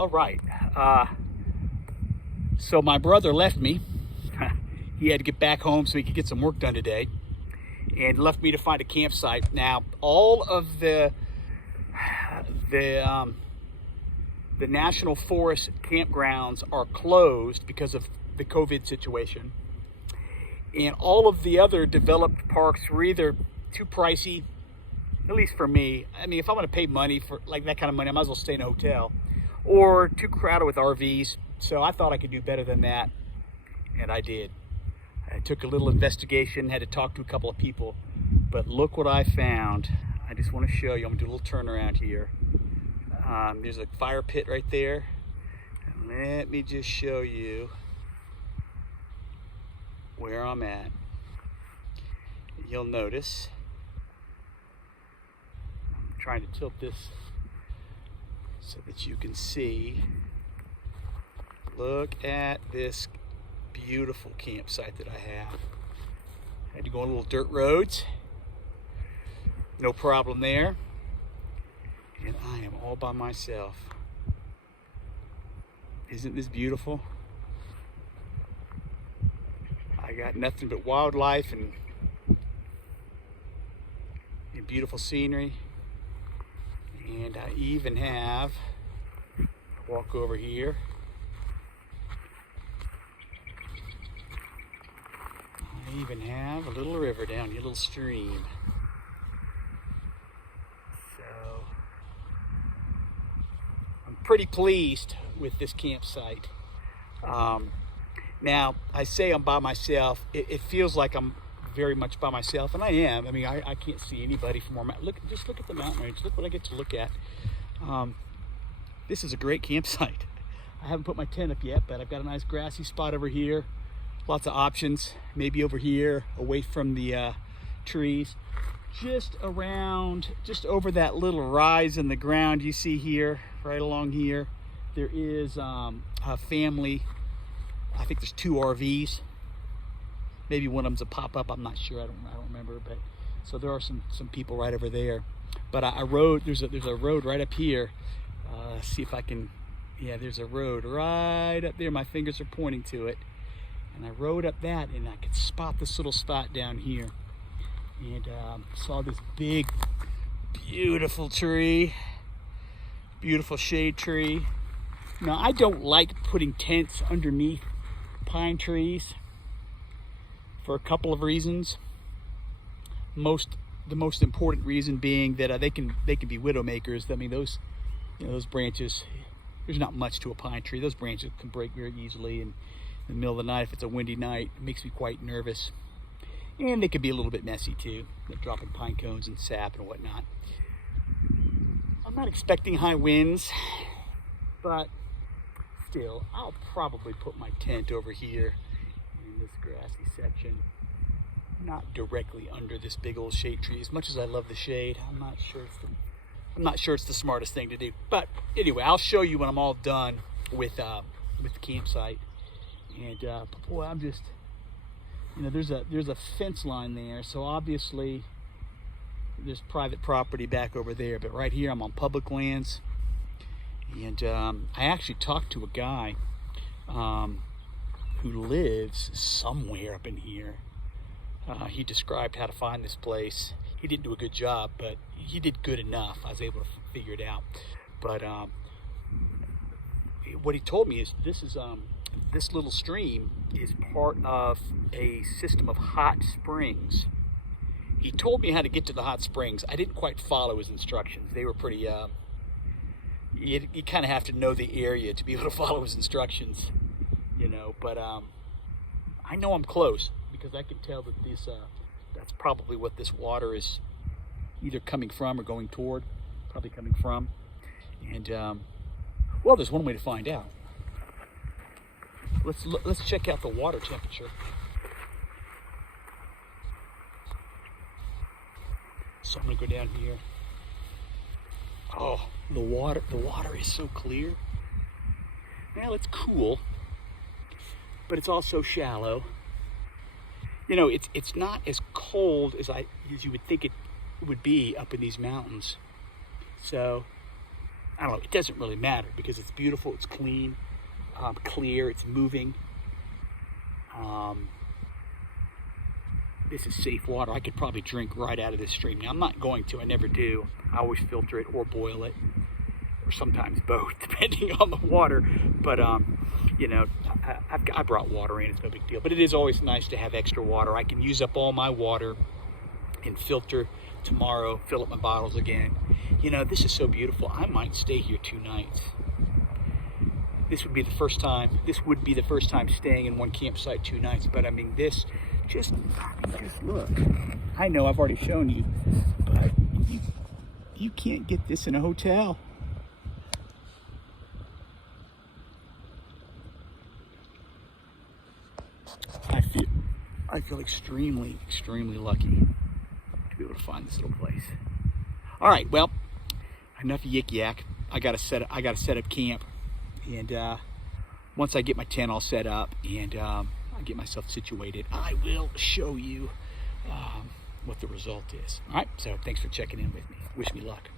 All right. So my brother left me. He had to get back home so he could get some work done today, and left me to find a campsite. Now, all of the national forest campgrounds are closed because of the COVID situation, and all of the other developed parks were either too pricey, at least for me. I mean, if I'm going to pay money for like that kind of money, I might as well stay in a hotel, or too crowded with RVs. So I thought I could do better than that, and I did. I took a little investigation, had to talk to a couple of people, but look what I found. I just want to show you. I'm gonna do a little turnaround here. There's a fire pit right there. And let me just show you where I'm at. You'll notice, I'm trying to tilt this so that you can see. Look at this beautiful campsite that I have. I had to go on little dirt roads. No problem there. And I am all by myself. Isn't this beautiful? I got nothing but wildlife and beautiful scenery. And I even have, walk over here. I even have a little river down here, a little stream. So I'm pretty pleased with this campsite. Now, I say I'm by myself. It feels like I'm very much by myself, and I am. I mean, I can't see anybody from where I'm at. Just look at the mountain range. Look what I get to look at. This is a great campsite. I haven't put my tent up yet, but I've got a nice grassy spot over here. Lots of options, maybe over here, away from the trees. Just around, just over that little rise in the ground you see here, right along here, there is a family. I think there's 2 RVs. Maybe one of them's a pop-up, I'm not sure, I don't remember. But so there are some people right over there. But I rode, there's a road right up here. See if I can, yeah, there's a road right up there. My fingers are pointing to it. And I rode up that, and I could spot this little spot down here, and saw this big, beautiful tree, beautiful shade tree. Now, I don't like putting tents underneath pine trees for a couple of reasons. The most important reason being that they can be widow makers. I mean, those branches. There's not much to a pine tree. Those branches can break very easily, and in the middle of the night, if it's a windy night, it makes me quite nervous. And they can be a little bit messy too, like dropping pine cones and sap and whatnot. I'm not expecting high winds, but still, I'll probably put my tent over here in this grassy section, not directly under this big old shade tree. As much as I love the shade, I'm not sure it's the smartest thing to do. But anyway, I'll show you when I'm all done with the campsite. And boy, I'm just, there's a fence line there, so obviously there's private property back over there. But right here, I'm on public lands, and I actually talked to a guy who lives somewhere up in here. He described how to find this place. He didn't do a good job, but he did good enough. I was able to figure it out. But what he told me is this little stream is part of a system of hot springs. He told me how to get to the hot springs. I didn't quite follow his instructions. They were pretty, you kind of have to know the area to be able to follow his instructions, but I know I'm close because I can tell that that's probably what this water is either coming from or going toward, probably coming from. And, well, there's one way to find out. Let's check out the water temperature. So I'm gonna go down here. Oh, the water is so clear. Well, it's cool, but it's also shallow. It's not as cold as you would think it would be up in these mountains. So I don't know, it doesn't really matter because it's beautiful, it's clean, clear, it's moving. This is safe water. I could probably drink right out of this stream. Now, I'm not going to, I never do. I always filter it or boil it, or sometimes both, depending on the water. But, you know, I brought water in, it's no big deal. But it is always nice to have extra water. I can use up all my water and filter tomorrow, fill up my bottles again. You know, this is so beautiful. I might stay here 2 nights. This would be the first time staying in one campsite 2 nights. But I mean, just look. I know I've already shown you, but you can't get this in a hotel. I feel extremely, extremely lucky to be able to find this little place. All right, well, enough yik yak. I gotta set up camp, and once I get my tent all set up and I get myself situated, I will show you what the result is. All right, so thanks for checking in with me. Wish me luck.